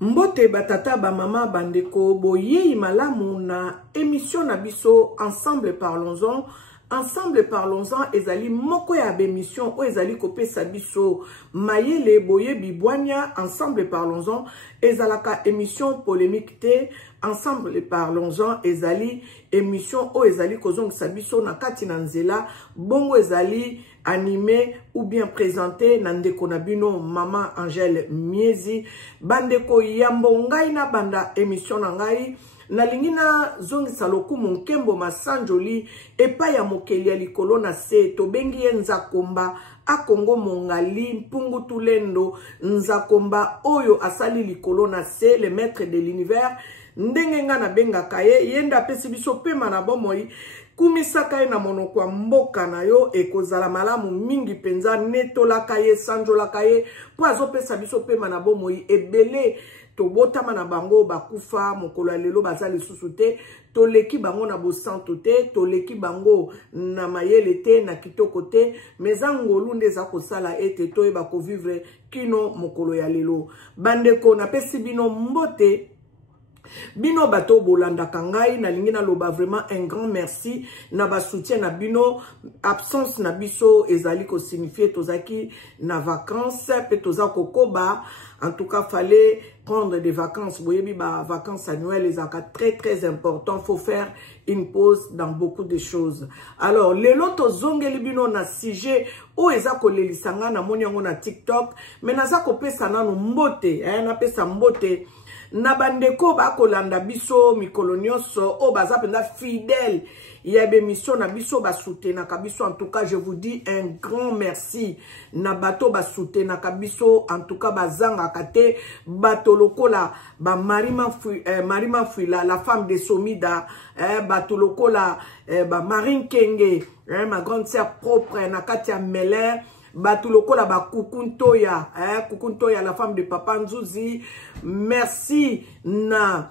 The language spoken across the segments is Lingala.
Mbote batata ba mama bandeko boye malamu na émission na biso ensemble parlons-en. Ensemble parlons-en ezali moko ya bémission o ezali kopesa biso mayele boye bibwania ensemble parlons-en ezalaka émission polémique te ensemble parlons-en ezali émission o ezali kozongisa biso na kati na nzela bongo ezali animé ou bien présenté na ndeko na bino Maman Angèle Miezi bandeko yambo ngai na banda émission na ngai nalingi na zongisa lokumu nkembo masanjoli epa ya mokeli ya likolo na se tobengi ye Nzakomba akongo mongali mpungu tulendo Nzakomba oyo asali likolo na se le maître de l'univers ndenge nga na bengaka ye yenda pesi biso pema na bomoi kumisaka ye na monoko ya mboka na yo ekozala malamu mingi penza netolaka ye sanjolaka ye po azopesa biso pema na bomoi ebele tobotama na bango bakufa mokolo ya lelo baza lisusu te toleki bango na bosanto te toleki bango na mayele te na kitoko te meza ngolu nde eza kosala ete toyeba kovivre kino mokolo ya lelo bandeko napesi bino mbote bino bato bolandaka ngai nalingi naloba vraiment un grand merci na ba soutien na bino absence na biso ezali ko signifier tozaki na vacances pe toza kokoba en tout cas fallait prendre des vacances boyebi ba vacances annuelles ezaka très important faut faire une pause dans beaucoup de choses alors lelo tozongeli bino na sujet o eza kolelisanga na moni yango na TikTok mais naza kopesa nanu mbote na pesa mbote na bandeko bakolanda biso mikolo nyonso o baza penda fidèle ya bémission na biso basoutenaka biso en tout cas je vous dis un grand merci na bato basoutenaka biso en tout cas bazangaka te bato lokola ba Marima Fuila la femme de Somida bato lokola ba Marine Kenge ma grande sœur propre na Katia Meller Batu lokola ba Kukuntoya, Kukuntoya, la femme de Papa Nzuzi. Merci na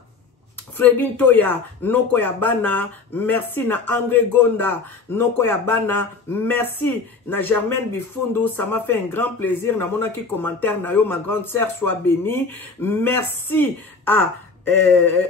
Fredin Toya, Noko ya Bana. Merci na André Gonda, Noko ya Bana. Merci na Germaine Bifundu. Ça m'a fait un grand plaisir. Na monaki commentaire na yo, ma grande sœur, soit bénie. Merci à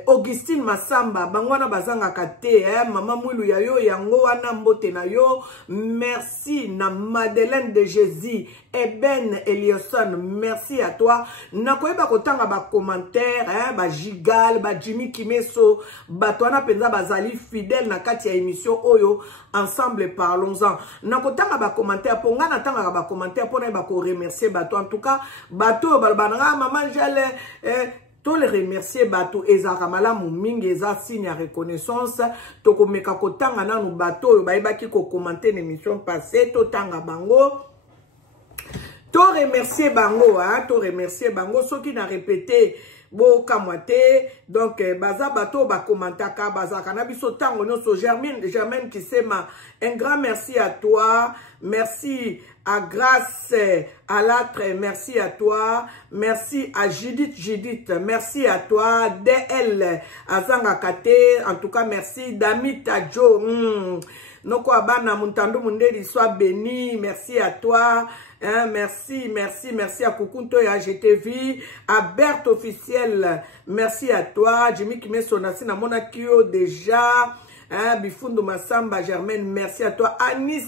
Augustine Massamba bangwana bazanga kate mama mwilu ya yo yango wana mbote na yo merci na Madeleine de Jésus Eben Elioson merci à toi nakoyeba kotanga ba commentaire ba Gigal ba Jimmy Kimeso batwana penza bazali fidèle na kati ya émission oyo ensemble parlons-en nakotanga ba commentaire ponga na tanga ba commentaire pona ba ko remercier bato en tout cas bato balbananga Maman Angèle to les remercier bato ezaka malamu mingi eza signe ya reconnaissance toko meka kotanga nanu bato oyo bayebaki ko commenter l'émission passée to tanga bango to remercier bango soki na répéter bo kamwate donc baza bato ba commentaka baza kana biso tango nyonso Germaine Kisema un grand merci à toi merci à Grâce à l'âtre merci à toi merci à Judith merci à toi DL Azanga Kate en tout cas merci Damita Joe Noko abana muntandu mundeli soit béni merci à toi merci à Kukunto ya je t'ai vu à Berthe officiel merci à toi Jimmy Kimeso nasi na mona kio déjà Bifundo Massamba Germaine merci à toi Annie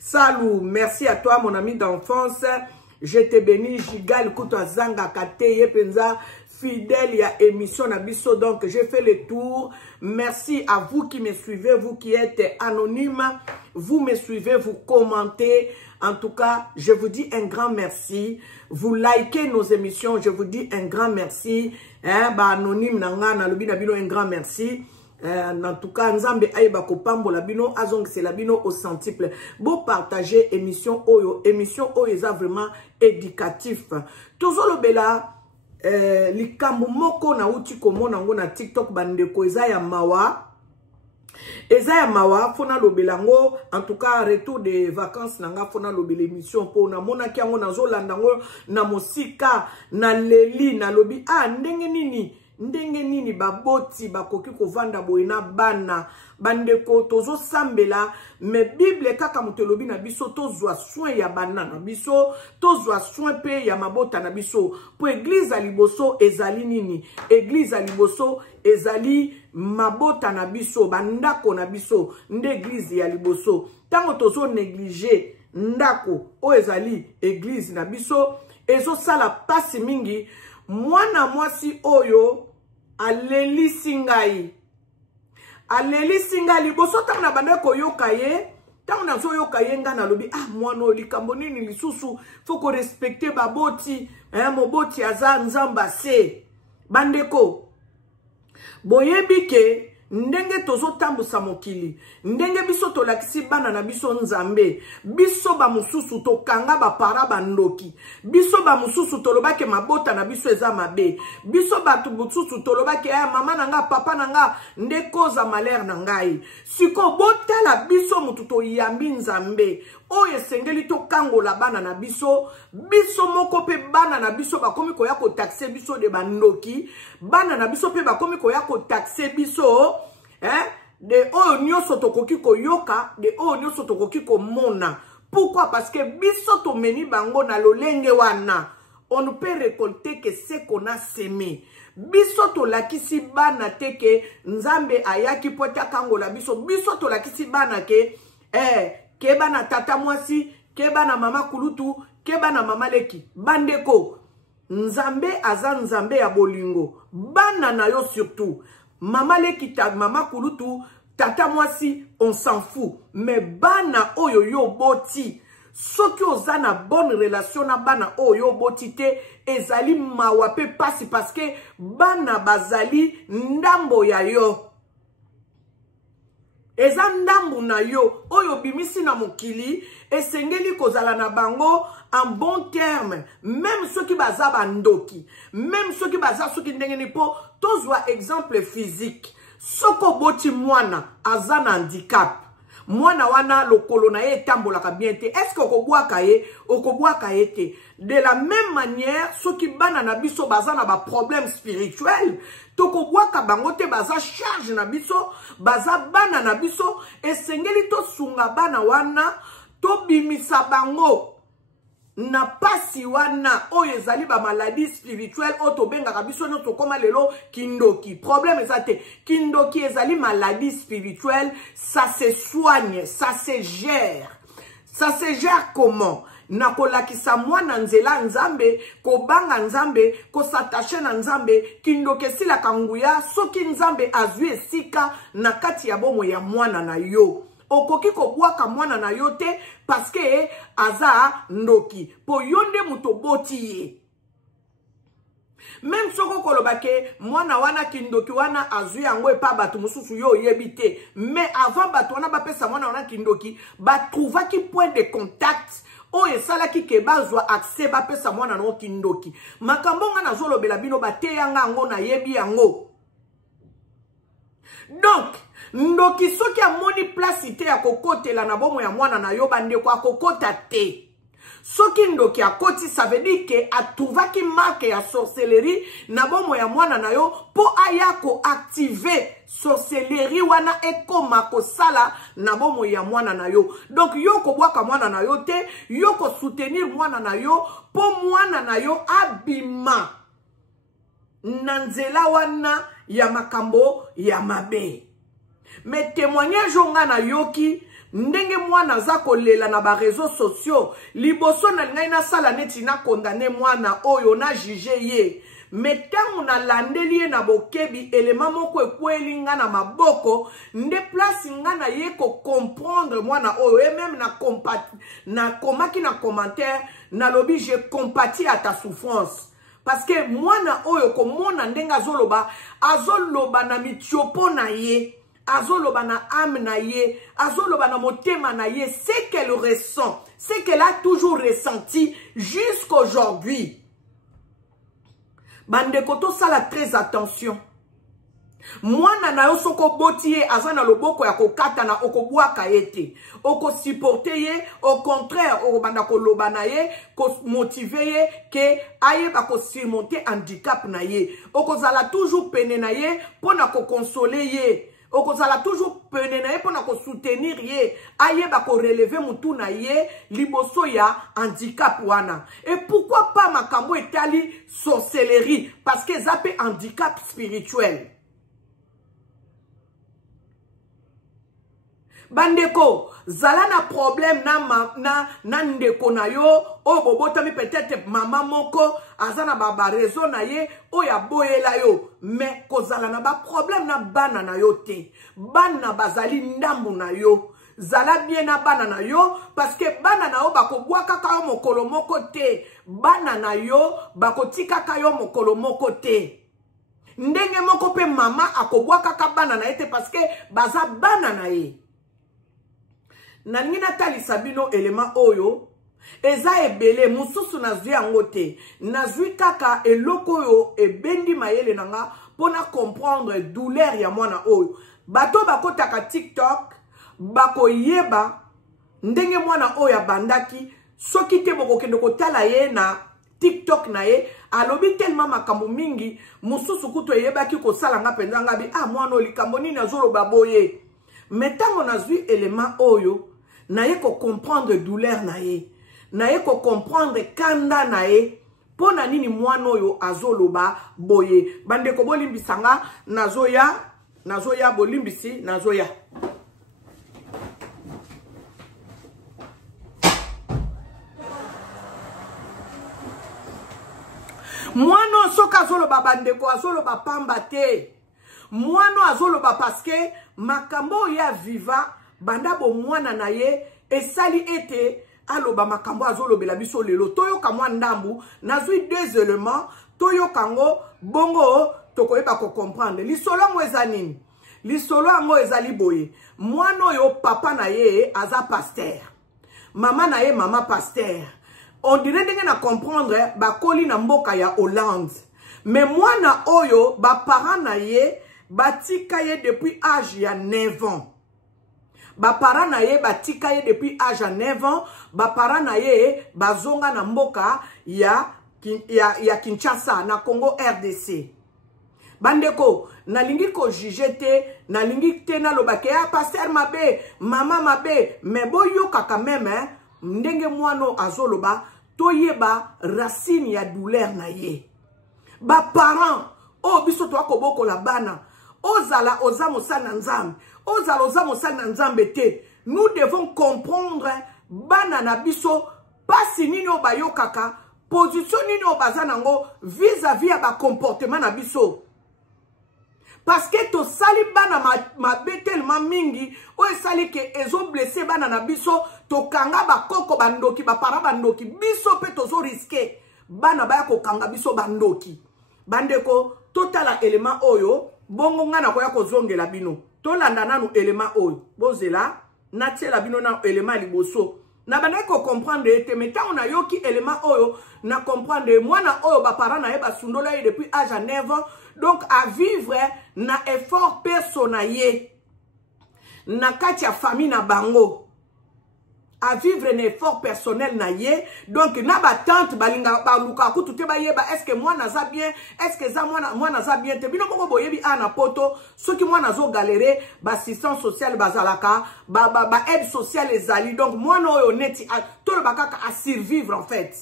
Salou merci à toi mon ami d'enfance je te bénis Gigal Kuto Zanga Kate Yepenza fidèle à émission Nabiso donc j'ai fait le tour merci à vous qui me suivez vous qui êtes anonyme vous me suivez vous commentez en tout cas je vous dis un grand merci vous likez nos émissions je vous dis un grand merci ba anonyme nanga na lobi na bino un grand merci en tout cas nzambe ayeba kopambola bino azongisela bino au centuple bo partager émission oyo eza vraiment éducatif tozolobela likambo moko na uti komona ngo na TikTok bandeko eza ya mawa fona lobelango en tout cas retour des vacances nanga fona lobela émission po na mona kiango na zolanda ngo na mosika na leli na lobi ndenge nini ndenge nini baboti bakoki kovanda boye na bana bandeko tozo sambela me Bible kaka mutelobi na biso tozwa soin ya bana na biso tozwa soin pe ya mabota na biso po église a liboso ezali nini église a liboso ezali mabota na biso bandako na biso nde église ya liboso tango tozo négliger ndako o ezali église na biso ezo sala pasi mingi mwana mwasi oyo alelisi ngai liboso tango na banda koyoka ye tango na zoyoka ye nga na lobi mwana likambo nini lisusu foko respecter baboti moboti aza nzamba se bandeko boyebi ke ndenge tozo tambusa mokili ndenge biso tolakisi bana na biso nzambe biso ba mususu tokanga ba para bandoki biso ba mususu tolobake mabota na biso eza mabe biso batu mususu tolobake mama nanga papa nanga nde koza malheur na ngai siko botala biso mutu toyambi nzambe oyo esengeli tokangola bana na biso biso moko pe bana na biso bakomi koya ko taxe biso de bandoki bana na biso pe bakomi koya ko taxe biso de oyo nyonso tokoki koyoka de oyo nyonso tokoki komona. Pourquoi? Parce que biso tomeni bango na lolenge wana on ne peut récolter que ce qu'on a semé. Biso tolakisi bana teke nzambe ayaki pota kangola biso biso tolakisi bana ke ke bana tata mwasi ke bana mama kulutu ke bana mama leki bandeko nzambe aza nzambe ya bolingo bana na yo surtout mama leki mama kulutu tata mwasi on s'en fout mais bana oyo yo boti soki oza na bonne relation na bana oyo boti te ezali mawa pe pasi parce que bana bazali ndambo ya yo eza ndambu na yo oyo bimisi na mokili esengeli kozala na bango en bon terme même ceux qui baza bandoki même ceux qui baza soki ndenge ni po tozwa exemple physique soko boti mwana aza na handicap mwana wana lokolo na ye tambolaka bien te est-ce que okobwaka ye te de la même manière soki bana na biso baza na ba problème spirituel tokobwaka bango te baza charge na biso baza bana na biso esengeli tosunga bana wana tobimisa bango na pasi wana oyo ezali ba maladie spirituelle o to benga biso no to koma lelo kindoki problème ezate kindoki ezali maladie spirituelle ça se soigne ça se gère comment na kolakisa mwana nzela nzambe kobanga nzambe kosatache na nzambe kindoki sila kanguya soki nzambe azwi esika na kati ya bomo ya mwana na yo okoki kobwaka mwana na yo te parce que aza ndoki po yonde muto boti ye même soko kolobake mwana wana kindoki wana azwi yango epa batu mususu yo yebite mais avant batu wana bapesa mwana wana kindoki batrouvaki point de contact oyo esalaki ke bazwa accès bapesa mwana na kindoki makambo nga nazolobela bino bateyanga yango na yebi yango donc ndoki soki amoni place te ya kokotela na bomo ya mwana na yo bandeko akokota te soki ndoki akoti ça veut dire que atuvaki marque ya sorcellerie na bomo ya mwana na yo po aya ko activer sorcellerie wana ekoma kosala na bomo ya mwana na yo donc yo kobwaka mwana na yo te yo ko soutenir mwana na yo po mwana na yo abima na nzela wana ya makambo ya mabe. Mais témoignage onga na yoki ndenge mwana za kolela na ba réseaux sociaux liboso na ngai na sala neti na condamner mwana oyo na juger ye mais tango na landeli ye na bokebi elema moko ekweli nga na maboko nde place nga na ye ko comprendre mwana oyo et même na komaki na commentaire na lobi je compatis à ta souffrance parce que mwana oyo komona ndenga azoloba na mitiopo na ye azoloba na âme na ye azoloba na motema na ye c'est qu'elle ressent c'est qu'elle a toujours ressenti jusqu'aujourd'hui bandeko tosala très attention Mwana na yo soko botiye azana loboko ya kokata na okobwaka yete. Oko supporter ye, au contraire, oko banda koloba na ye, ko motiver ye ke aye ba ko surmonter handicap na ye. Oko zala toujours pene na ye pona ko consoler ye. Oko zala toujours pene na ye pona ko soutenir ye. Aye ba ko relever mutu na ye liboso ya handicap wana. Et pourquoi pas makambo etali sorcellerie? Parce que ça peut handicap spirituel. Bandeko, zala na problème na ndeko na yo, o bobotami peut-être maman moko, azana ba raison na ye, o ya boyela yo, mais ko zala na ba problème na bana na yo te. Bana bazali ndambu na yo. Zala bien na bana na yo, parce que bana na yo bako bwaka kayo mokolo moko te. Bana na yo bako tika kayo mokolo moko te. Ndenge moko pe mama akobwaka ka bana na ye te, parce que baza bana na ye. Nangina tali sabino elema oyo eza ebele mususu nazwi yango te nazwi kaka eloko yo ebendi mayele nanga pona comprendre douleur ya mwana oyo bato bakotaka TikTok bako yeba ndenge mwana oyo abandaki soki te bokokende kotala ye na TikTok na ye alobi tellement makambo mingi mususu kuto yebaki kosala nga penza ngabi mwana likambo nini azoloba boye metango nazwi elema oyo na ye ko comprendre douleur na ye. Na ye ko comprendre kanda na ye. Pona nini mwana oyo azoloba boye. Bandeko bolimbisanga nazoya bolimbisi nazoya. Mwana soka azoloba bandeko azoloba pamba te. Mwana azoloba parce que makambo ya viva banda bo mwana na ye esali ete aloba makambo azolobela biso lelo toyo kamwa ndambu nazwi deux éléments toyo kango bongo tokoyeba ko comprendre lisolo ngo ezanini lisolo ngo ezali boye mwana oyo papa na ye aza pasteur mama na ye mama pasteur on dirait ndenge na comprendre bakoli na mboka ya Hollande mais mwana oyo ba parents na ye batika ye depuis âge ya 9 ans. Ba parents na ye batika ye depuis âge à 9 ans, ba parents na ye bazonga na mboka ya Kinshasa na Congo RDC. Bandeko, nalingi ko juge te, nalingi te na lobake pasteur mabe, mama mabe, mais boyo kaka même ndenge mwano azoloba toyeba racine ya douleur na ye. Ba parents biso to akoboko la bana, ozala oza mosala nzambe. Nous devons comprendre banana biso pasi nini obayo kaka position nini obazanango vis-à-vis à ba comportement na biso parce que to sali bana ma tellement mingi o sali ke ezo blessé bana na biso to kanga ba koko bandoki ba para bandoki biso pe tozo risquer bana ba ko kanga biso bandoki bandeko totala élément oyo bongo ngana ko ya ko zongela bino tolanda nanu élément oyo bozela natiela bino na élément liboso na bana ko comprendre ete meta on a yoki élément oyo na comprendre mwana oyo ba parents na ye basundola ye depuis âge à 9 ans donc à vivre na effort personnel na kati ya famille na bango à vivre un effort personnel na ye donc na ba tante balinga ba luka ku tute ba yeba est-ce que moi naza bien est-ce que za moi naza bien te bino boko boyebi ana poto ceux qui moi nazo galérer ba assistance sociale bazalaka ba aide sociale ezali donc moi no yo neti to bakaka à survivre en fait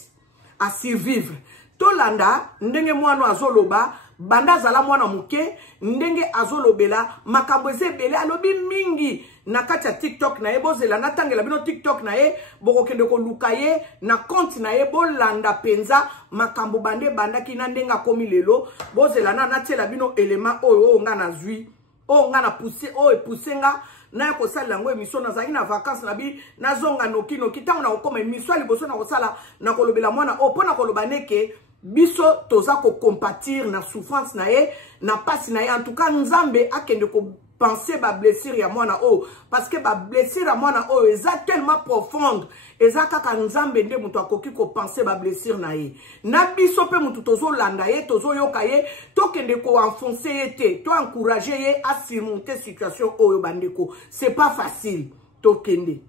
à survivre to landa ndenge moi no azoloba banda zala mwana muke ndenge azolobela makambo ezebele alobi mingi na kati ya TikTok na ye bozela natangela bino TikTok na ye bokokende ko luka ye na compte na ye bolanda penza makambo bande bandaki na ndenga komi lelo bozela na natiela bino élément oyo nga na zui o nga na pousser o epoussenga na ko sala ngo émission na zaki na vacances na bi na zonga noki tango na kokoma émission liboso na kosala na kolobela mwana o pona koloba neke biso toza ko compatir na souffrance na ye na pasi na ye en tout cas nzambe akende ko penser ba blessure ya mwana o parce que ba blessure ya mwana o eza tellement profonde eza kaka nzambe nde mutu akoki ko penser ba blessure na ye na biso pe mutu tozo landa ye tozo yoka ye tokende ko enfoncer ye te to encourager ye à surmonter situation oyo bandeko c'est pas facile tokende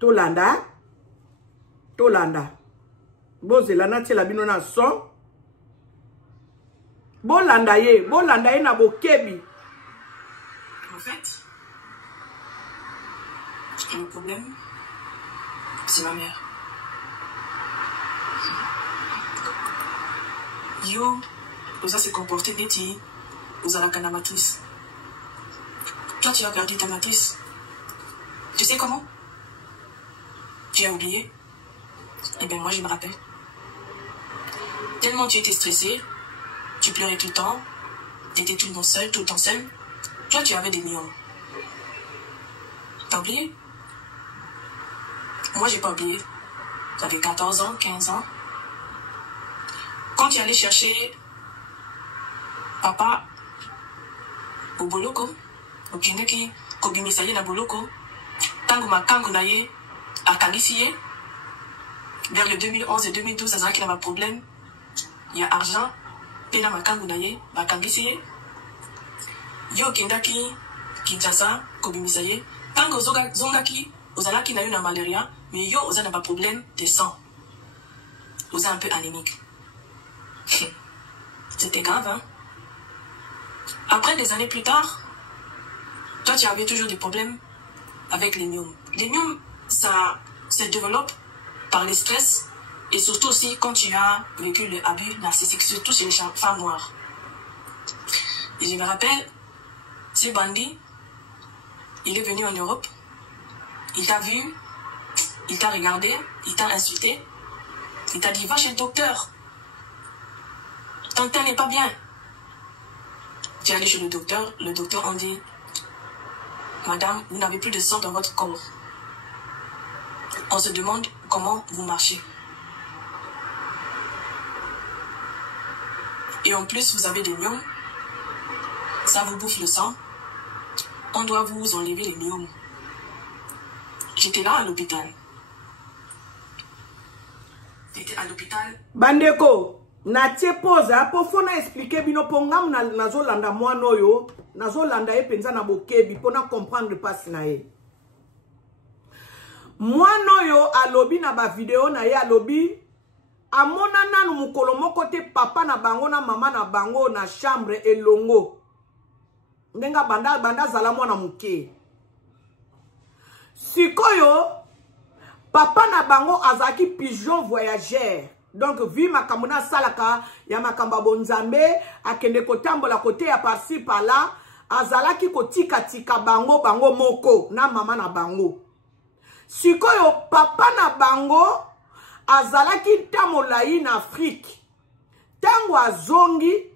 to landa bozela na tiela bino na son bolanda ye na bokebi. En fait, le problème, c'est ma mère. Yo, vous allez se comporter d'éti, vous allez la matrice. Toi, tu as perdu ta matrice. Tu sais comment? Tu as oublié? Eh bien, moi, je me rappelle. Tellement tu étais stressé, tu pleurais tout le temps, tu étais tout le temps seul. Toi, tu avais des millions. T'as oublié? Moi, j'ai pas oublié. J'avais 14 ans, 15 ans. Quand tu allais chercher papa au boloko, au kindeki, au bimisaye na boloko, tango makango na ye, à Kangisiye, vers le 2011 et 2012, ça qu'il y a un problème. Il y a argent, pena makango na ye, à Kangisiye. Yo kindaki, Kinshasa, Kobimisaye, tango zongaki, ozalaki na eu na malaria, mais yo ozana pas problème de sang. Oza un peu anémique. C'était grave, hein? Après, des années plus tard, toi, tu avais toujours des problèmes avec les myomes. Les myomes, ça se développe par le stress et surtout aussi quand tu as vécu le abus narcissique, surtout chez les femmes noires. Et je me rappelle, ce bandit, il est venu en Europe, il t'a vu, il t'a regardé, il t'a insulté, il t'a dit, va chez le docteur. Ton teint n'est pas bien. Tu es allé chez le docteur on dit, madame, vous n'avez plus de sang dans votre corps. On se demande comment vous marchez. Et en plus, vous avez des myomes. Ça vous bouffe le sang. On doit vous enlever les myomes. J'étais là à l'hôpital. J'étais à l'hôpital. Bandeko. Na tie pose po fona expliquer bino pongam na zolanda mwana oyo na zolanda ye penza na bokebi pona comprendre passe na ye mwana oyo alobi na ba video na ye alobi amona nanu mukolo moko te papa na bango na mama na bango na chambre elongo ndenga banda zala mwana muke sikoyo papa na bango azaki pigeon voyageur. Donc, vu makamuna salaka, ya makamba bonzambe, akende kotambola kote ya parsi pala, azalaki kotika tika bango moko, na mama na bango. Sikoyo papa na bango, azalaki tamolai na Afrique. Tango azongi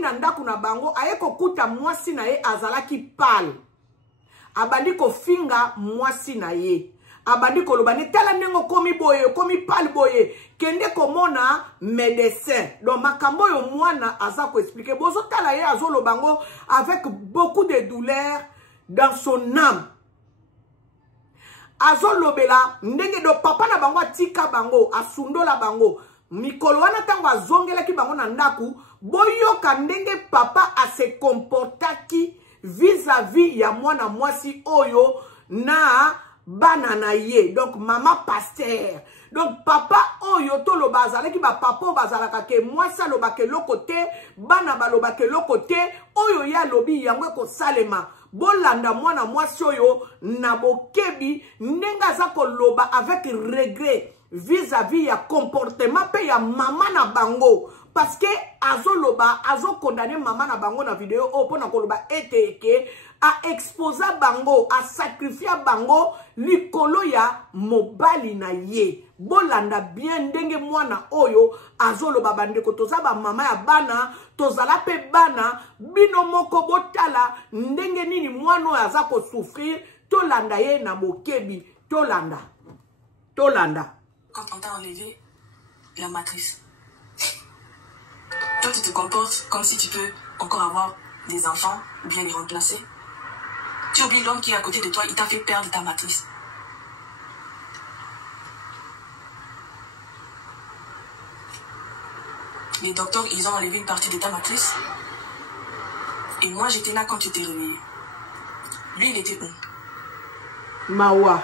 na ndaku na bango, aye kokuta mwasi na ye azalaki pal. Abandi kofinga mwasi na ye. Abandi kolobani tala nengo komi boye komi pal boye kende komona médecin donc makambo yo mwana aza ko expliquer bozo tala ye azolo bango avec beaucoup de douleur dans son âme azolo bela ndenge do papa na bango atika bango asundola bango mikolo wana tango azongela ki bango na ndaku boyoka ndenge papa a se comportaki vis-à-vis ya mwana mwasi oyo na bana na ye donc maman pasteur donc papa oyo to lo bazala ki ba papa bazala ka ke mwasa lo ba ke lokote bana ba lo ba ke lokote oyo ya lobi yango ko salema bolanda mwana mwasi oyo na bokebi ndenga za ko loba avec regret vis-à-vis ya comportement pe ya mama na bango parce que azo loba azo condamner mama na bango na vidéo o pona ko loba eteke a exposa bango a sacrifier bango likolo ya mobali na ye bolanda bien ndenge mwana oyo azo loba bandeko toza ba mama ya bana tozala pe bana bino moko botala ndenge nini mwana oyo aza ko souffrir tolanda ye na bokebi tolanda quand on t'a enlevé la matrice. Toi, tu te comportes comme si tu peux encore avoir des enfants ou bien les remplacer. Tu oublies l'homme qui est à côté de toi, il t'a fait perdre ta matrice. Les docteurs, ils ont enlevé une partie de ta matrice. Et moi, j'étais là quand tu t'es réveillé. Lui, il était où? Mawa.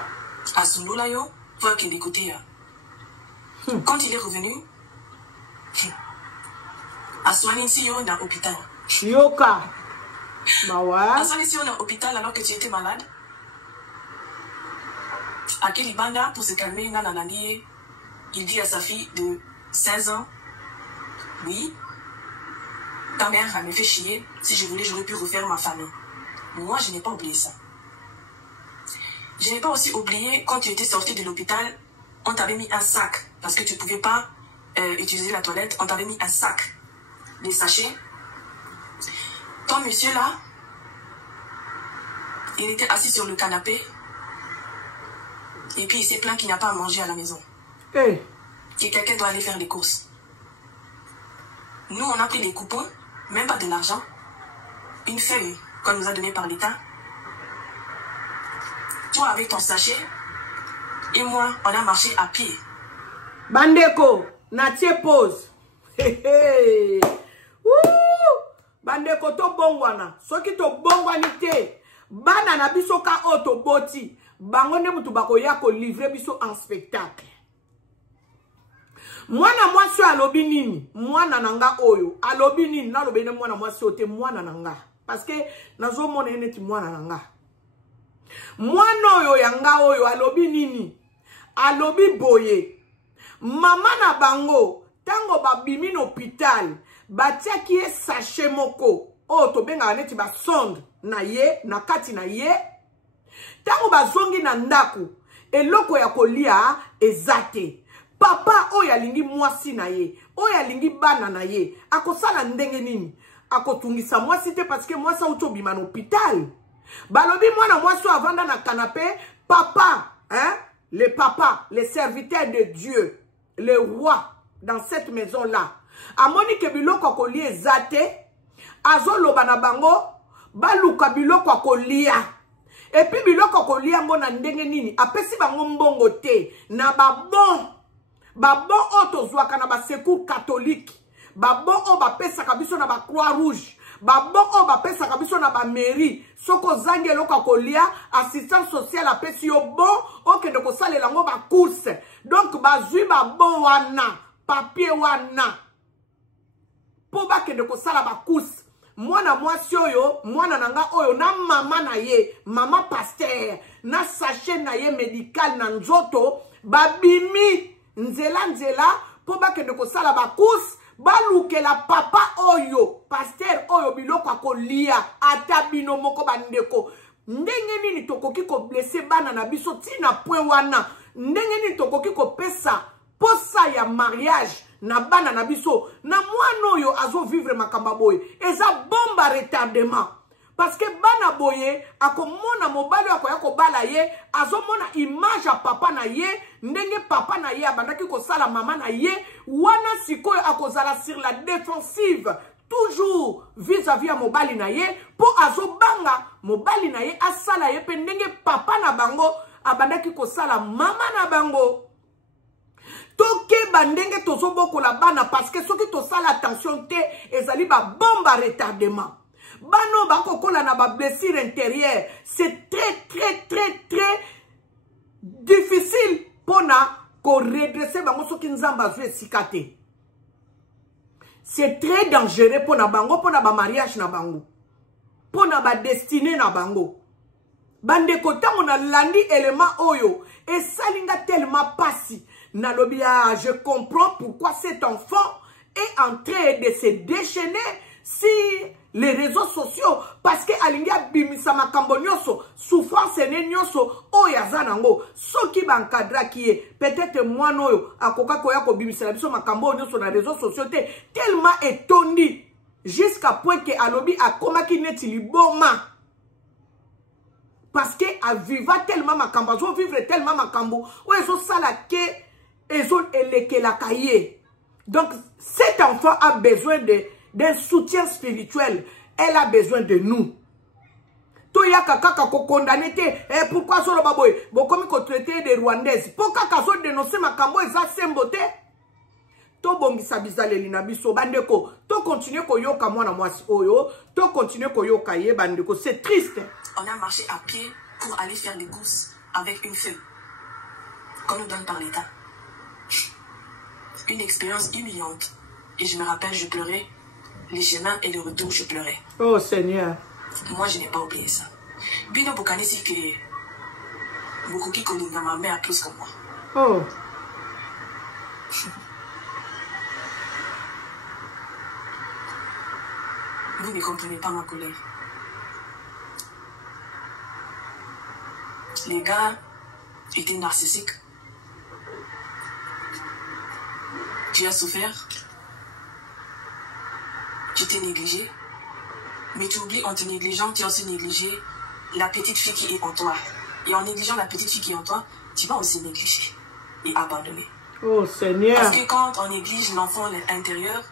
À Sundulayo, voir qu'il est côté. Quand il est revenu, à soigner ici, on est dans l'hôpital. Yoka. Mawa. À soigner ici, on est dans l'hôpital alors que tu étais malade. À Kelibanda, pour se calmer, il dit à sa fille de 16 ans, oui, ta mère me fait chier. Si je voulais, j'aurais pu refaire ma famille. Moi, je n'ai pas oublié ça. Je n'ai pas aussi oublié, quand tu étais sorti de l'hôpital, on t'avait mis un sac. Parce que tu ne pouvais pas utiliser la toilette, on t'avait mis un sac. Des sachets. Ton monsieur là, il était assis sur le canapé. Et puis il s'est plaint qu'il n'y a pas à manger à la maison. Hey. Et quelqu'un doit aller faire les courses. Nous, on a pris des coupons, même pas de l'argent. Une feuille qu'on nous a donnée par l'État. Toi avec ton sachet. Et moi, on a marché à pied. Bandeko, natie pause. Hey. Bandeko to bongwana. Soki to bongwani te. Bana na biso ka oto boti. Bango ne mutu bako ya ko livrer biso en spectacle. Mwana mwasi alobi nini? Mwana nanga oyo. Alobi nini? Nalobi ne mwana mwasi ote mwana nanga. Parce que nazo mona eneti mwana nanga. Mwana oyo yanga oyo alobi nini? Alobi boye. Mama na bango tango babimi n'hôpital batiaki ye sachet moko o to benga neti ba sonde na ye na kati na ye tango bazongi na ndaku eloko ya kolia ezate papa oyo alingi mwasi na ye oyo alingi bana na ye akosala ndenge nini akotungisa mwasi te parce que mwasi auto bima n'hôpital balobi mwana mwasi avanda na canapé papa hein les papas les serviteurs de Dieu le roi dans cette maison là amoni ke biloko kolia ezate azoloba na bango baluka biloko kolia et puis biloko kolia ngo na ndenge nini apesi bango mbongo te na babon otozwaka na ba secours catholique babon o bapesaka biso na ba croix rouge babon o bapesaka biso na ba mairie soko zangi eloko kolia assistance sociale apesi yo bon okende kosalela ngo ba course donc bazwi babon wana papier wana po bakende kosala ba course mwana mwasi oyo mwana nanga oyo na mama na ye mama pasteur na sachet na ye médical na nzoto babimi nzela po bakende kosala ba course balukela papa oyo pasteur oyo biloko akolia ata bino moko bandeko ndenge nini tokoki ko blesser bana na biso tina point wana ndenge nini tokoki ko pesa posa ya mariage na bana na biso na mwana oyo azo vivre makamba boye eza bomba retardement parce que bana boye akomona mobali akoya ko bala ye azomona image ya papa na ye ndenge papa na ye abandaki ko sala mama na ye wana sikoyo akozala sur la défensive toujours vis-à-vis ya mobali na ye po azobanga mobali na ye asala ye pe ndenge papa na bango abandaki ko sala mama na bango toke bandenge tozobokola bana parce que soki tosala attention te ezali ba bomba retardement bano bakokola na ba blessure intérieure c'est très difficile pona ko redresser bango soki nzamba zwe sikate c'est très dangereux pona bango pona ba mariage na bango pona ba destinée na bango bandeko tango na landi élément oyo esalinga tellement pasi Nalobia, je comprends pourquoi cet enfant est en train de se déchaîner sur les réseaux sociaux. Parce que Alinga bimisa makambo nyoso, souffrance ene nyoso, oyaza nango. Soki bankadra qui est, peut-être moi noyo, akoka koya ko bimisa la biso makambo nyoso na réseaux sociaux, tellement étonné, jusqu'à point que Alobi a komaki neti liboma. Parce que a viva tellement makambo, zo vivre tellement makambo, ou ezo salake, ezo eleke la kaye. Donc, cet enfant a besoin d'un soutien spirituel. elle a besoin de nous. Toya kaka ko condamné te pourquoi solo baboy bokomi ko traiter des rwandaises pourquoi kazo dénoncer makambo eza sembote to bongisa bizaleli na biso bandeko to continuer ko yoka mwana mwasi oyo to continuer ko yoka ye bandeko c'est triste. On a marché à pied pour aller faire les courses avec une feuille qu'on nous donne par l'État. Une expérience humiliante et je me rappelle je pleurais les chemins et le retour je pleurais. Oh Seigneur. Moi, je n'ai pas oublié ça. Bino Bokane, c'est que beaucoup qui connaissent ma mère plus que moi. Oh. Vous ne comprenez pas ma colère. Les gars étaient narcissiques. Tu as souffert. Tu t'es négligé. Mais tu oublies, en te négligeant, tu as aussi négligé la petite fille qui est en toi. Et en négligeant la petite fille qui est en toi, tu vas aussi négliger et abandonner. Oh Seigneur. Parce que quand on néglige l'enfant intérieur,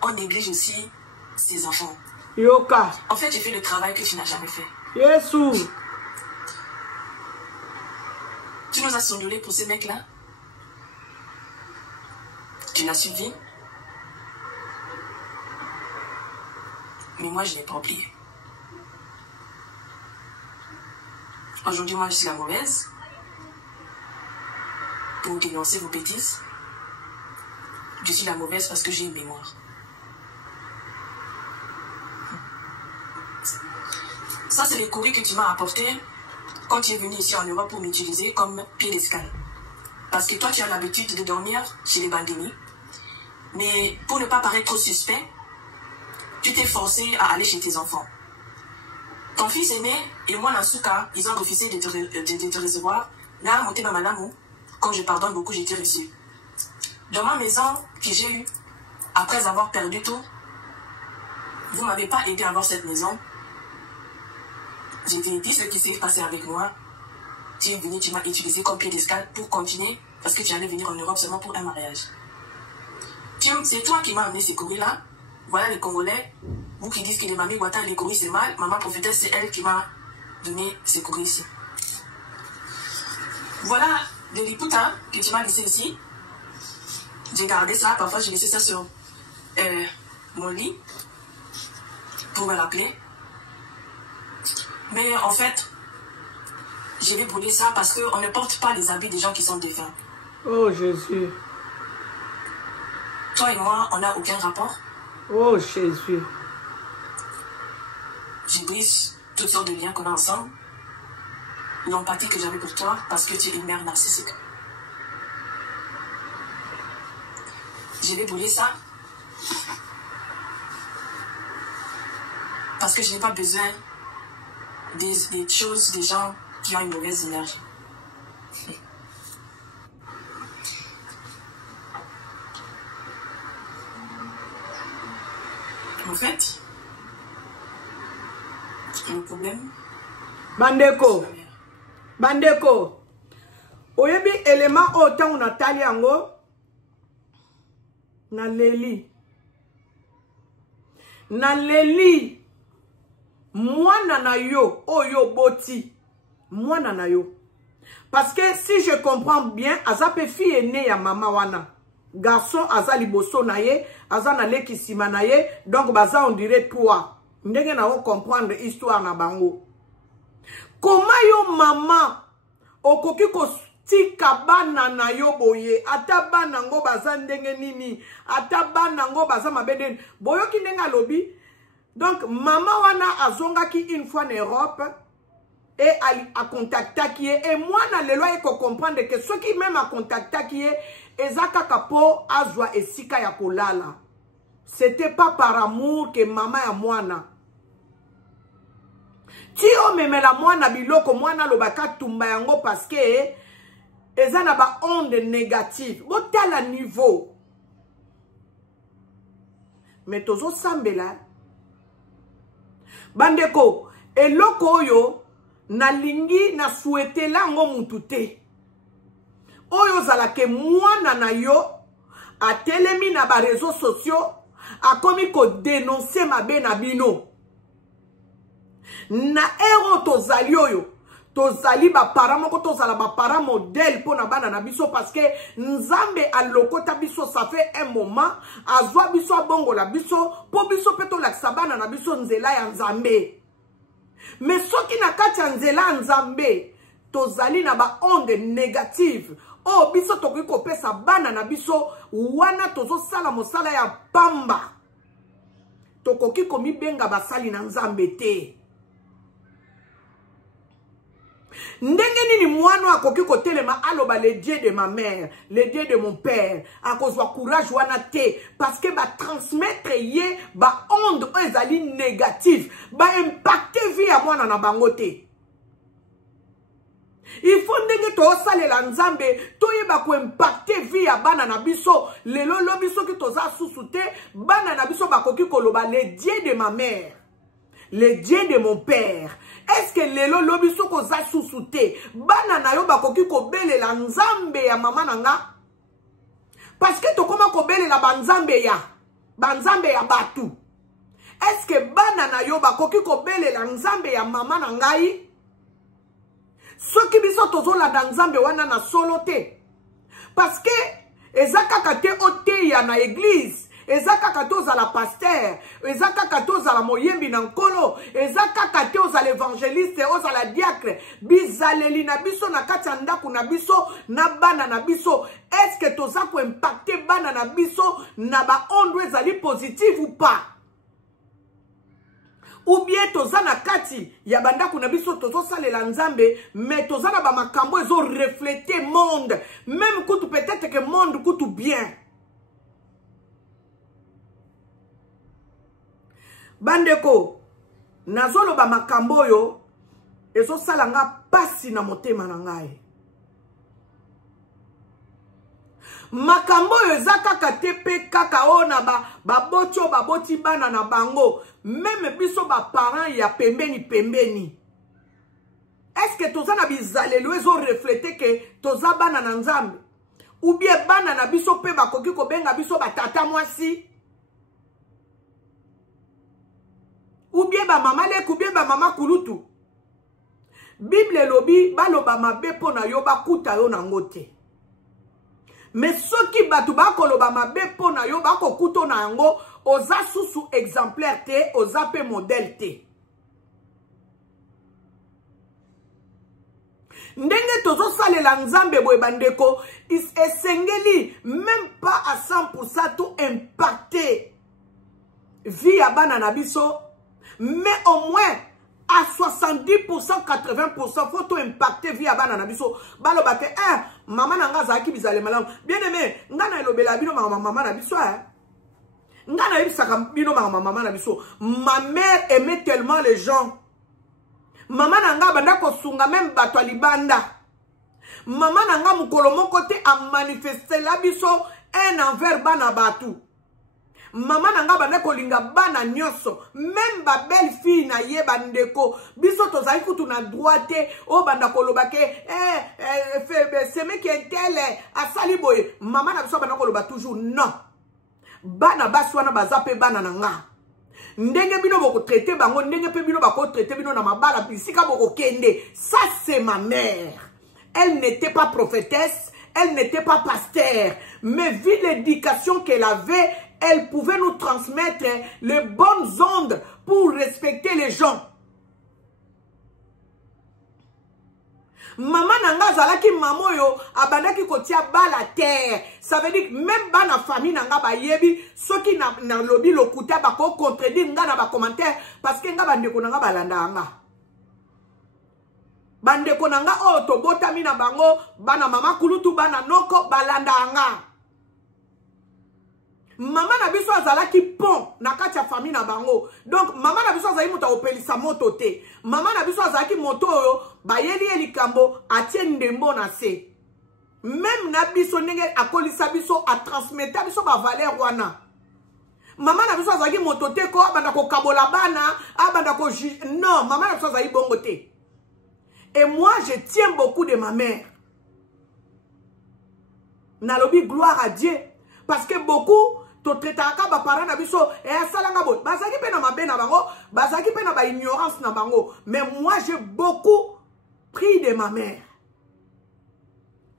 on néglige aussi ses enfants. Yoka. En fait, j'ai fait le travail que tu n'as jamais fait. Yesu. Tu nous as sondolé pour ces mecs-là. Tu l'as suivi. Mais moi, je n'ai pas oublié. Aujourd'hui, moi, je suis la mauvaise pour dénoncer vos bêtises. Je suis la mauvaise parce que j'ai une mémoire. Ça, c'est les courriers que tu m'as apportés quand tu es venu ici en Europe pour m'utiliser comme pied d'escale. Parce que toi, tu as l'habitude de dormir chez les Bandini. Mais pour ne pas paraître trop suspect, tu t'es forcé à aller chez tes enfants. Ton fils aîné et moi, Nansuka, ils ont refusé de te recevoir. Là, monté dans ma lame, quand je pardonne beaucoup, j'ai été reçu. Dans ma maison que j'ai eue, après avoir perdu tout, vous ne m'avez pas aidé à avoir cette maison. Je t'ai dit ce qui s'est passé avec moi. Tu es venu, tu m'as utilisé comme pied d'escale pour continuer, parce que tu allais venir en Europe seulement pour un mariage. C'est toi qui m'as amené ces courriers-là. Voilà les Congolais, vous qui dites que les mamies Ouattara, les courriers c'est mal, maman prophétesse, c'est elle qui m'a donné ces courriers ici. Voilà des liputas que tu m'as laissé ici. J'ai gardé ça, parfois j'ai laissé ça sur mon lit pour me rappeler. Mais en fait, je vais brûler ça parce qu'on ne porte pas les habits des gens qui sont défunts. Oh Jésus. Toi et moi, on n'a aucun rapport. Oh Jésus. Je brise toutes sortes de liens qu'on a ensemble. L'empathie que j'avais pour toi parce que tu es une mère narcissique. Je vais brûler ça. Parce que je n'ai pas besoin des choses, des gens qui ont une mauvaise énergie. En fait, le problème... Bandeko. Bandeko. Oyebi élément autant on a tali yango. Na leli. Na leli. Mwana na yo. Oyo boti. Mwana na yo. Parce que si je comprends bien, azape fille aînée ya mama wana. Garçon aza liboso na ye, aza na leki sima na ye, donc baza on dirait toi. Ndenge na o comprendre histoire na bango. Comment yo mama okoki ko tika bana na yo boye, ata bana ngo baza ndenge nini, ata bana ngo baza mabeden, boyo ki ndenga lobi. Donc mama wana azongaki une fois en Europe et a contacté qui est, et moi na lelo e ko comprendre que ceux qui même a contacté qui est ezaka kapo azwa esika ya kolala. C'était pas par amour que maman ya mwana. Ti o memela mwana biloko mwana lobaka tumba yango parce que eza na ba onde négative. Botala niveau. Mais tozo sambela. Bandeko, eloko oyo na lingi na souhaité lango mutute. Oyo zalake mwana na yo atelemi na ba réseaux sociaux akomi ko dénoncer mabe na bino. na ero tozali oyo tozali ba parents moko tozala ba parents modèle pour na bana na biso parce que nzambe alokota biso ça fait un moment azwa biso abongola biso po biso pe tolakisa bana na biso nzela ya nzambe mais soki na kati ya nzela ya nzambe tozali na ba onde négative o biso tokoki kopesa bana na biso wana tozosala mosala ya pamba tokoki komibenga basali na nzambe te. Ndenge nini mwana akoki kotelema aloba le Dieu de ma mère, le Dieu de mon père, akozwa courage wana te parce que ba transmettre ye ba onde ezali négative, ba impacter vie ya mwana na bango te. Il faut ndenge to salela nzambe toyeba ko impacter vie ya bana na biso lelo lo biso ki toza susu te bana na biso bakoki koloba le Dieu de ma mère, le Dieu de mon père. Est-ce que lelo lobi soko za susute bana na yo bakoki kobelela nzambe ya mama nanga? Parce que to koma kobelela banzambe ya batu. Est-ce que bana na yo bakoki kobelela nzambe ya mama nangai? Soki biso tozola na nzambe wana na solo te. Parce que ezaka te ote ya na église. Ezaka kate ozala pasteur, ezaka kate ozala moyembi na nkolo, ezaka kate ozala évangéliste, ozala diacre, bizaleli na biso na kati ya ndako na biso na bana na biso. Est-ce que toza ko impacter bana na biso na ba onde ezali positive ou pas? Ou bien toza na kati ya bandako na biso tozo salela nzambe mais toza na ba makambo ezo refléter monde, même kutu peut-être que monde kutu bien. Bandeko, nazolo ba makambo yo ezo salanga pasi na motema na ngai. Makambo yo ezaka katepe kaka ona babocho baboti bana na bango, même biso ba parents ya pembeni. Est-ce que toza na bizalelo ezo refléter que toza bana na nzambe? Ou bien bana na biso pe bakoki kobenga biso batata mwasi? Ou bien ba mama lek, ou bien ba mama kulutu. Bible lobi baloba mabe pona yo bakuta yo nango te. Mais soki batu bakoloba mabe pona yo bakokuto na yango oza susu exemplaire te, oza pe modèle te. Ndenge tozo salela nzambe boye bandeko, esengeli même pas à 100% tout impacter vie ya bana na biso. Mais au moins à 70%, 80%, faut tout impacter via bana na biso. Balo bate, maman nanga zaki bizale malam. Bien aimé, ngana elobela bino maman na biso, ngana ebisaka bino maman na biso. Ma mère aimait tellement les gens. Maman nanga banda kosunga même bato libanda. Maman nanga mukolo mon côté a manifesté la biso un envers bana batu. Maman nanga banda kolinga bana nyoso, même ba belle fille na ye bandeko biso tozali kutu na droite o banda koloba ke c'est mec qui est tel asali boye. Maman na biso banda koloba toujours non. Bana baswana bazape bana nanga. Ndenge bino boko traiter bango, ndenge pe bino bako traiter bino na mabala bisika boko kende. Ça c'est ma mère. Elle n'était pas prophétesse, elle n'était pas pasteur, mais vu l'éducation qu'elle avait, elle pouvait nous transmettre les bonnes ondes pour respecter les gens. Maman nanga zalaki mamoyo abandaki kotia bala terre. Ça veut dire que même bana famille nanga ba yebi soki na lobi lokuta bako contredire nga na ba commentaire parce que nga bandeko nanga balanda nga. Bandeko nanga o to botami na bango bana mama kulutu bana noko balanda nga. Maman na biso azalaki pont na kati ya famille na bango. Donc maman na biso azali moto opelisa moto te. Maman na biso azalaki moto oyo bayeli elikambo atie ndembo na se. Même na biso ndenge akolisa biso a transmettre biso ba valeur wana. Maman na biso azalaki moto te ko abanda ko kabola bana, abanda ko non, maman na biso azali bongo te. Et moi je tiens beaucoup de ma mère. Nalobi gloire à Dieu parce que beaucoup to traitaka ba parents na biso et asalanga bo bazaki pe na mabe na bango bazaki pe na ba ignorance na bango mais moi j'ai beaucoup pris de ma mère.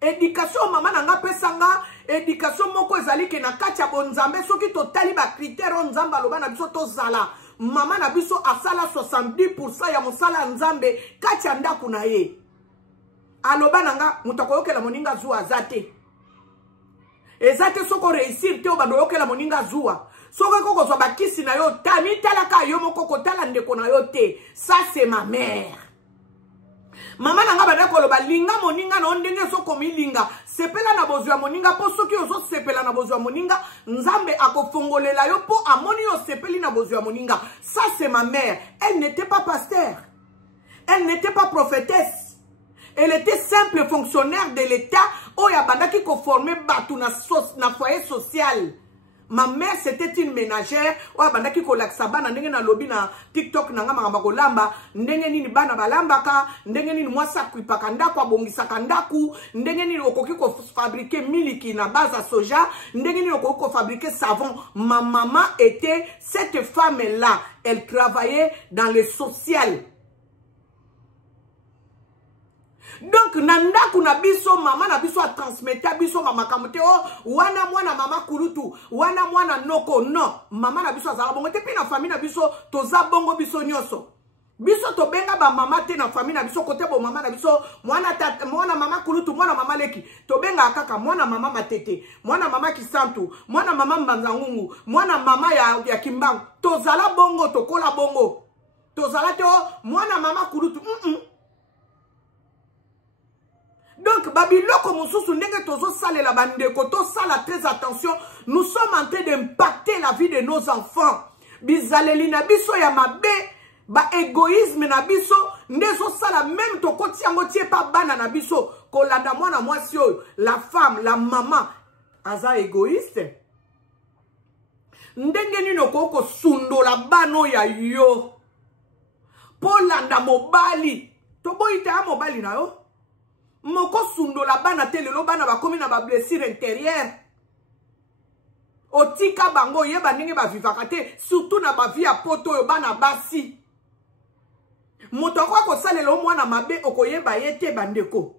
Éducation maman nanga pesanga éducation moko ezali ke na kati ya bonzambe soki totali ba critère nzamba loba na biso tozala maman na biso asala 70% ya mosala nzambe kati ya ndako na ye aloba nanga mutakoyokela moninga zuwa azate ezate soko réussir te obando yokela moninga zuwa soko koko zwa bakisi na yo tani talaka yo moko kotala ndeko na yo te ça c'est ma mère. Maman nanga bada koloba linga moninga na ndenge soko milinga sepela na bozwa moninga po soki ozo sepela na bozwa moninga nzambe akofongolela yo po amoni yo sepeli na bozwa moninga. Ça c'est ma mère. Elle n'était pas pasteur, elle n'était pas prophétesse, elle était simple fonctionnaire de l'État oya bandaki ko former batu na foyer social. Ma mère c'était une ménagère oya bandaki ko laksa bana ndenge na lobby na TikTok nanga makamba ko lamba ndenge nini bana balambaka ndenge nini mwasa kuipaka ndako abongisaka ndaku ndenge nini okoki ko fabriquer miliki na base à soja ndenge nini okoki ko fabriquer savon. Ma maman était cette femme là, elle travaillait dans le social. Donc nanda kuna biso mama na biso a transmettre biso mama kamote oh wana mwana mama kulutu wana mwana noko non mama na biso azala bongo te pe na famille na biso toza bongo biso nyoso biso to benga ba mama te na famille na biso kote bo mama na biso mwana tata mwana mama kulutu mwana mama leki to benga kaka mwana mama matete mwana mama kisantu mwana mama mbanzangungu mwana mama ya kimbangu tozala bongo tokola bongo tozala te oh mwana mama kulutu Donc, Babiloko Moussousou ndenge tozo sale la bandeko, to sala très attention. Nous sommes en train d'impacter la vie de nos enfants. Bizaleli na biso ya mabe, ba égoïsme na biso, ndezo sala même to koti yango tie pa bana na biso, kolanda mwana mwasi oyo, la femme, la maman, aza égoïste. Ndenge nino koko sundo la bano ya yo. Polanda mobali, to boite a mobali na yo. Moko sundo la bana te lelo bana bakomi na ba blessure intérieure. Otika bango yeba ndenge ba vivaka te surtout na ba vie ya poto yo bana basi. Moto kwa ko salelo mwana mabe okoyeba yete bandeko.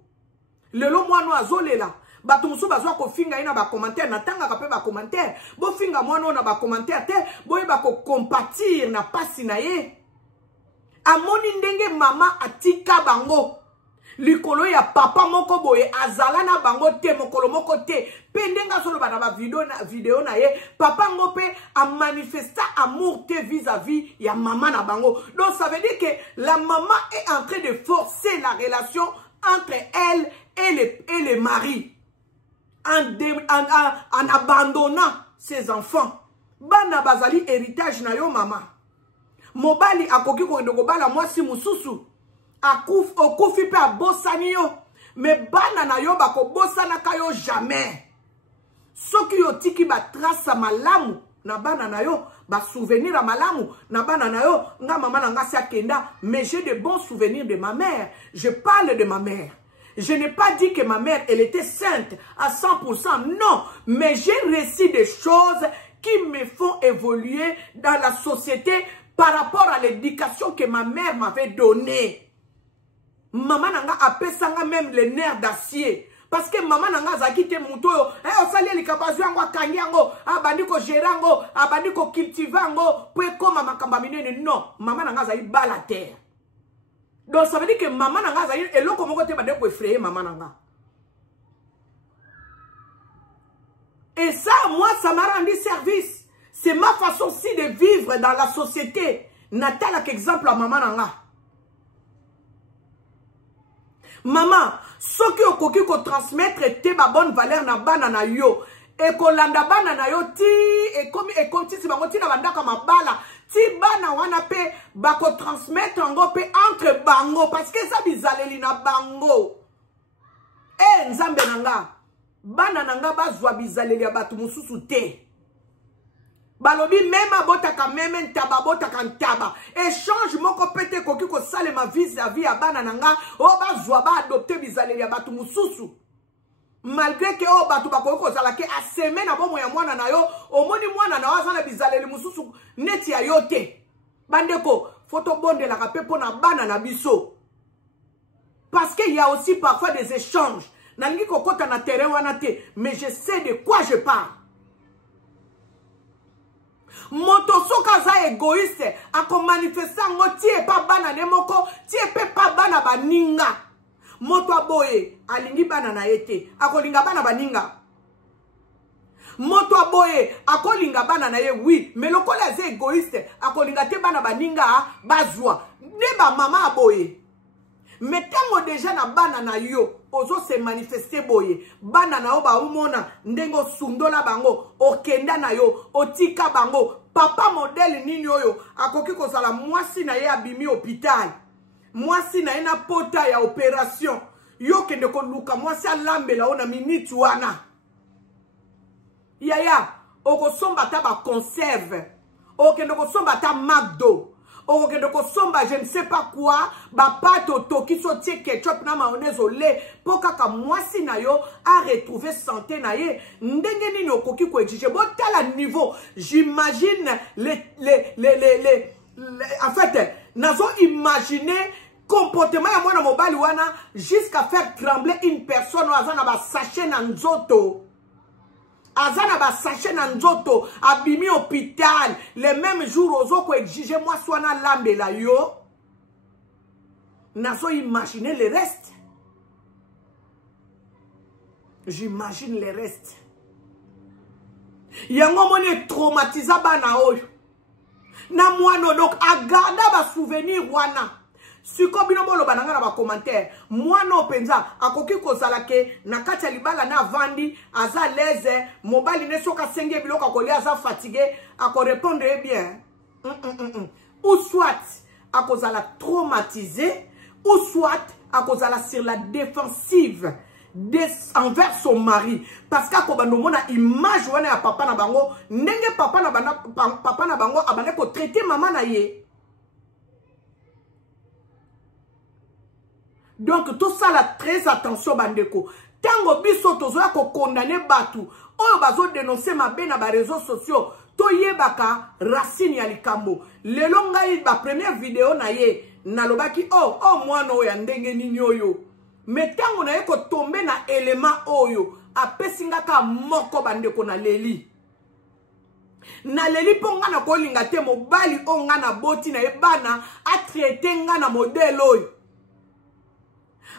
Lelo mwana azolela bato musu bazwa ko finga ina ba commentaire na tanga ka pe ba commentaire. Bo finga mwana na ba commentaire te boyeba ko compatir na pasi na ye. Amoni ndenge mama atika bango. Likolo ya papa moko boye azala na bango te mokolo moko te pendenga solo bana ba vidéo na ye papa ngope a manifesta amour te vis-à-vis ya maman na bango. Donc ça veut dire que la maman est en train de forcer la relation entre elle et le mari en abandonnant ses enfants. Bana bazali héritage na yo mama. Mobali akoki ko ndoko bala mwasi mususu. Okufi pe abosani yo mais bana na yo bako bosana kayo jamais soki yo tiki ba trace malamu na bana na yo ba souvenir a malamu na bana na yo nga mama na nga sia kenda mais j'ai de bons souvenirs de ma mère. Je parle de ma mère. Je n'ai pas dit que ma mère elle était sainte à 100%, non, mais j'ai réussi des choses qui me font évoluer dans la société par rapport à l'éducation que ma mère m'avait donnée. Maman nanga apesanga même les nerfs d'acier. Parce que maman nanga zakite muto yo. Osali likabazu yango akangi yango. Abandi ko gerango. Abandi ko cultivango. Pwe koma makamba minene. Non. Maman nanga zayi bala terre. Donc ça veut dire que maman nanga zayi. Eloko moko te bade ko effrayer maman nanga. Et ça, moi, ça m'a rendu service. C'est ma façon aussi de vivre dans la société. Natala exemple à maman nanga. Maman, ce qui okoki ko transmettre te ba bonne valeur na bana na yo. E ko landa bana na yo ti e comme ti bango ti na bandaka mabala. Ti bana wana pe ba ko transmettre ngo pe entre bango parce que ça bizaleli na bango. Eh nzambe nanga. Bana nanga bazwa bizaleli ya batu mususu te. Balobi même abotaka même ntaba botaka ntaba. Échange moko pete koki ko sale ma vis-à-vis ya bana nanga o bazwa ba adopter bizaleli ya batu mususu. malgré que o batu bako ko zala ke aseme na bomo ya mwana na yo omoni mwana na waza na bizaleli mususu neti ya yote bandeko photo bonde la kapepo na bana na biso parce qu'il y a aussi parfois des échanges nalingi kokota na terrain wana te mais je sais de quoi je parle. Moto soka za égoïste ako manifesta ngo tie pa bana ne moko tie pe pa bana baninga moto aboye alingi bana na ete akolinga bana baninga moto aboye akolinga bana na ye oui mais lokola za égoïste akolinga te bana baninga bazwa ne ba mama aboye mais tango déjà na bana na yo ozo se manifester boye bana na yo ba umona ndengo sundola bango okenda na yo otika bango papa modèle nini oyo akoki kozala mwasi na ye abimi hôpital mwasi na ye na pota ya opération yo kende ko luka mwasi alambela ona minute wana yaya okosomba ta ba conserve okende kosomba ta McDo okende kosomba je ne sais pas quoi ba pato toki so tie ketchup na mayonnaise au lait po kaka mwasi na yo a retrouver santé na ye ndenge nini okoki ko exige botala niveau j'imagine en fait nazo imaginer comportement ya mwana mobali wana jusqu'à faire trembler une personne azana ba sachet na nzoto azana ba sachet na nzoto abimi hôpital le même jour ozo ko exige moi swana lambela yo nazo imaginer le reste j'imagine le reste yango moni traumatiser bana oyo na mwana donc agarda ba souvenir wana siko bino bolo bananga na ba commentaire mwana openza akoki kozala ke na kati ya libala na vandi aza leze mobali ne soka senge biloko akolia aza fatigué ako répondre bien ou soit akozala traumatisé ou soit akozala sur la défensive envers son mari parce qu'akobando mona image wana ya papa na bango ndenge papa na bango abane ko traiter maman na ye. Donc tout ça là très attention bandeko tango biso tozoya ko condamner batu oyo bazo dénoncer mabe na ba réseaux sociaux to yebaka racine ya likambo lelo ngai ba première vidéo na ye nalobaki oh mwana oyo ndenge nini oyo mais tango na ye ko tomber na élément oyo apesinga ka moko bandeko na leli ponga na kolinga te mobali onga na boti na ebana a traiter nga na modèle oyo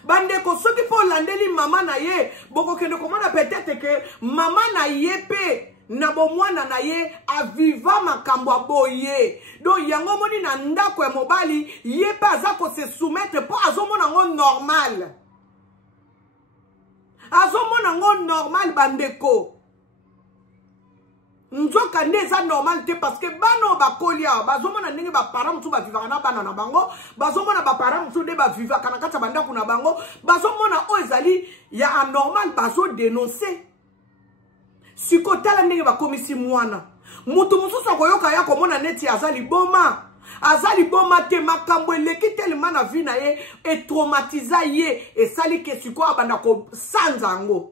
bandeko soki po landeli mama na ye boko kende komona peut-être que mama na ye pe na bomwana na ye aviva makambo aboye donc yango moni na ndako ya mobali ye pe aza ko se soumettre po azomona ngo normal bandeko nzoka nde eza normal te parce que bano bakolia bazomona ndenge ba parents musu bavivaka na bana na bango bazomona ba parents musu nde bavivaka na kati ya bandako na bango bazomona o ezali ya anormal bazo dénoncer sikotala ndenge bakomisi mwana mutu mususu akoyoka ya komona neti azali boma te makambo eleki tellement na vie na ye etraumatiza ye esali ke siko abanda kosanza yango.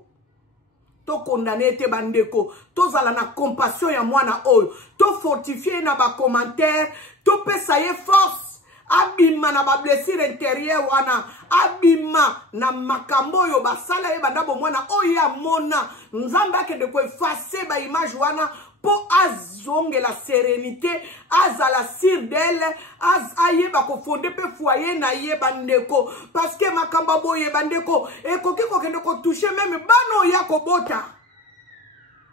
To condamner te bandeko to zala na compassion ya mwana oyo to fortifier na ba commentaire to pesa ye force abima na ba blessure intérieure wana abima na makambo oyo basala ye bandabo mwana oyo ya mona nzambe akende ko effacer ba image wana po azonge la sérénité azala sur d'elle ayeba ko fonder pe foyer na ye bandeko parce que makamba boye bandeko ekoki ko kende ko toucher même bano ya ko bota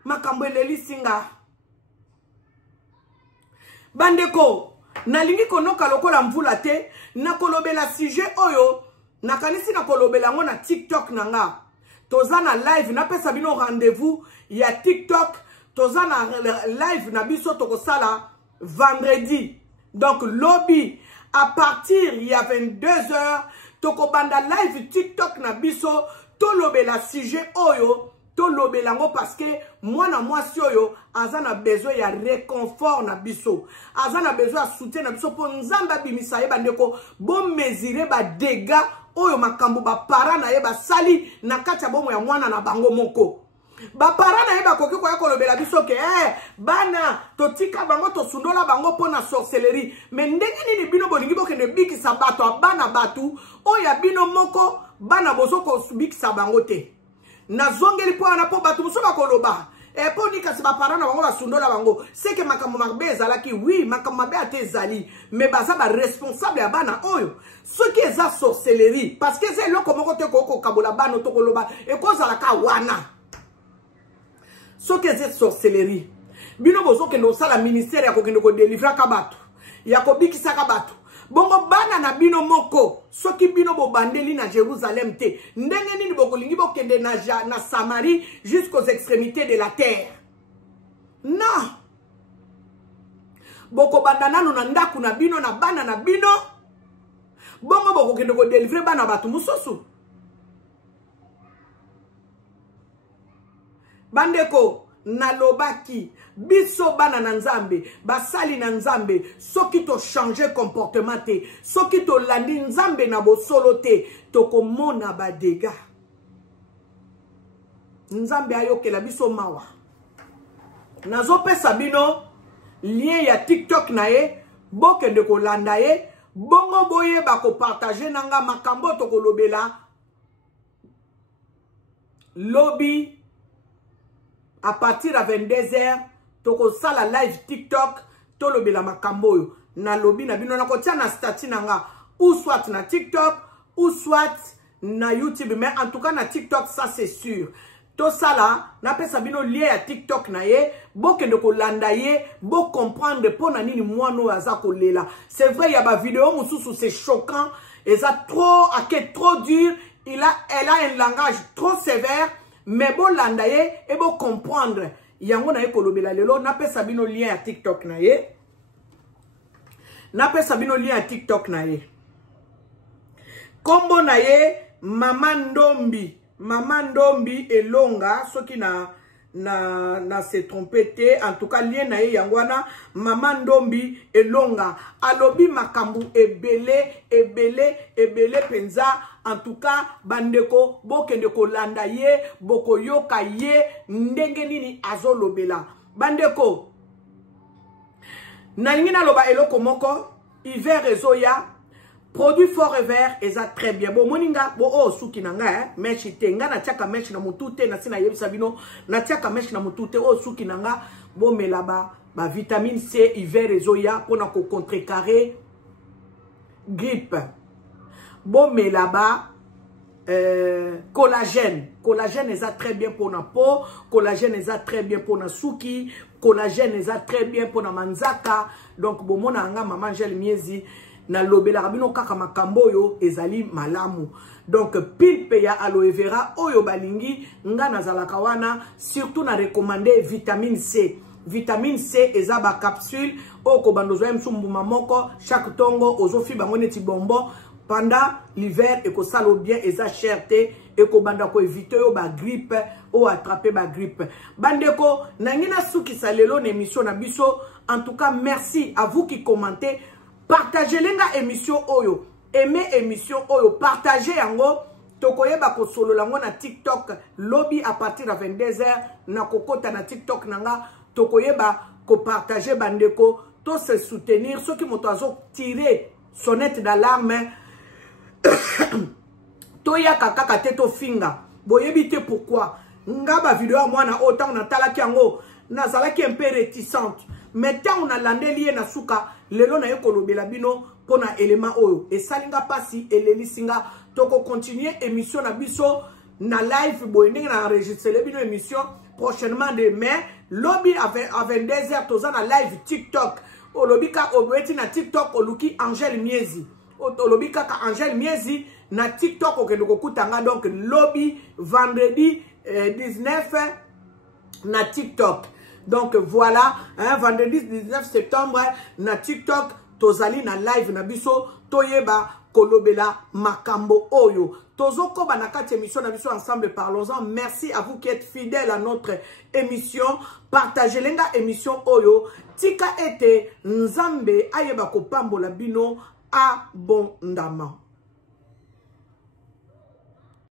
makambo eleli singa bandeko nalingi konoka lokola mvula te na kolobela sujet oyo nakanisi na kolobela ngo na TikTok nanga toza na live na pesa bino rendez-vous ya TikTok toza na live na biso tokosala vendredi donc lobby à partir il y a 22h tokobanda live TikTok na biso tolobela sujet oyo to lobelango parce que moi na mwasi oyo azana besoin ya réconfort na biso azana besoin ya soutien na biso po nzambe abimisa ye bandeko bon mesurer ba dégâts oyo makambo ba para na ye basali na kati ya bomo ya mwana na bango moko ba para na ye bakoki koya kolobela biso ke bana totika bango tosundola bango pona sorcellerie mais ndenge nini bino bolingi bokende bikisa bato ya bana batu oyo ya bino moko bana bozo kobikisa bango te nazongeli po ana po bato mosusu bakoloba po nikasi bapara na bango basundola bango seke makambo mabe ezalaki oui makambo mabe ate ezali mais baza baresponsable ya bana oyo soki eza sorcellerie parce que eza eloko moko te kokokabola bana tokoloba ekozalaka wana soki eza sorcellerie bino bozokende osala ministère ya kokende kodelivraka bato ya kobikisaka bato bongo bana na bino moko soki bino bobandeli na Jérusalem te ndenge nini bokolingi bokende na Samarie jusqu'aux extrémités de la terre non boko banda nanu na ndaku na bino na bana na bino bongo bokokende kodelivre bana bato mosusu bandeko nalobaki biso bana na nzambe basali na nzambe soki to changer comportement te soki to landi nzambe na bosolo te tokomona ba dégâts nzambe ayokela biso mawa nazopesa bino lien ya TikTok na ye bokende kolanda ye bongo boyeba ko partager nanga makambo tokolobela lobby à partir à 22h toko sala live TikTok tolobela makambo yo na lobby na bino na kotia na statut nanga ou soit na TikTok ou soit na YouTube mais en tout cas na TikTok ça c'est sûr to sala na pesa bino lien à TikTok na ye bokende ko landa ye bo comprendre pona nini mwano aza kolela c'est vrai il y a ba vidéo mususu c'est choquant et ça trop trop dur elle a un langage trop sévère mais bon landaye et bon comprendre yango na ye kolobela lelo na pesa bino lien à TikTok na ye na pesa bino lien à TikTok na ye kombo na ye Mama Ndombi elonga soki na se tromper en tout cas lien na ye yangwana Mama Ndombi elonga alobi makambu ebele penza en tout cas bandeko bokende kolanda ye boko yoka ye ndenge nini azolobela bandeko nalingina loba eloko moko hiver ezoya produit forever eza très bien bon moninga bo o suki nanga meshi tenga na tiaka meshi na mutute na sina yebisa bino na tiaka meshi na mutute o suki nanga bo melaba ba vitamine C hiver ezoya pona ko contrecarrer grippe bon melaba collagène eza très bien pour na peau collagène eza très bien pour na suki collagène eza très bien pour na manzaka donc bo mona nga mama Angel Miezi na lobela rabino kaka makambo yo ezali malamu donc pile ya aloe vera oyo balingi nga nazalaka wana surtout na recommander vitamine C eza ba capsule oko bandozo msumbuma moko chaque tongo ozofi bango neti bonbon pendant l'hiver et que ça l'eau bien eza cherté et que banda ko éviter yo ba grippe ou attraper ba grippe bandeko nangina suki salelo na émission na biso en tout cas merci à vous qui commentez partagez lenga émission oyo aimez émission oyo partagez yango tokoyeba ko solo lango na TikTok lobby à partir de 22h na kokota na TikTok nanga tokoyeba ko partager bandeko to se soutenir ceux qui moto tirer sonnette d'alarme toya kaka teto finga boyebi te pourquoi nga ba vidéo mwana autant na talaki yango nazalaki un peu réticente mais tant on a landé lié na suka lelo na yekolobela bino pona élément oyo et salinga pasi eleli singa toko continuer émission na biso na live boyende na enregistrer bino émission prochainement demain lobby à 22h toza na live TikTok olobika obeti na TikTok oluki Angel Miezi olobi kaka Angel Miezi na TikTok okende kokutanga donc lobby vendredi 19 na TikTok donc voilà vendredi 19 septembre na TikTok tozali na live na biso toyeba kolobela makambo oyo Tozoko Banakati émission ensemble parlons-en. Merci à vous qui êtes fidèles à notre émission. Partagez l'enga émission Oyo. Tika ete Nzambe ayeba ko pambola bino abondamment.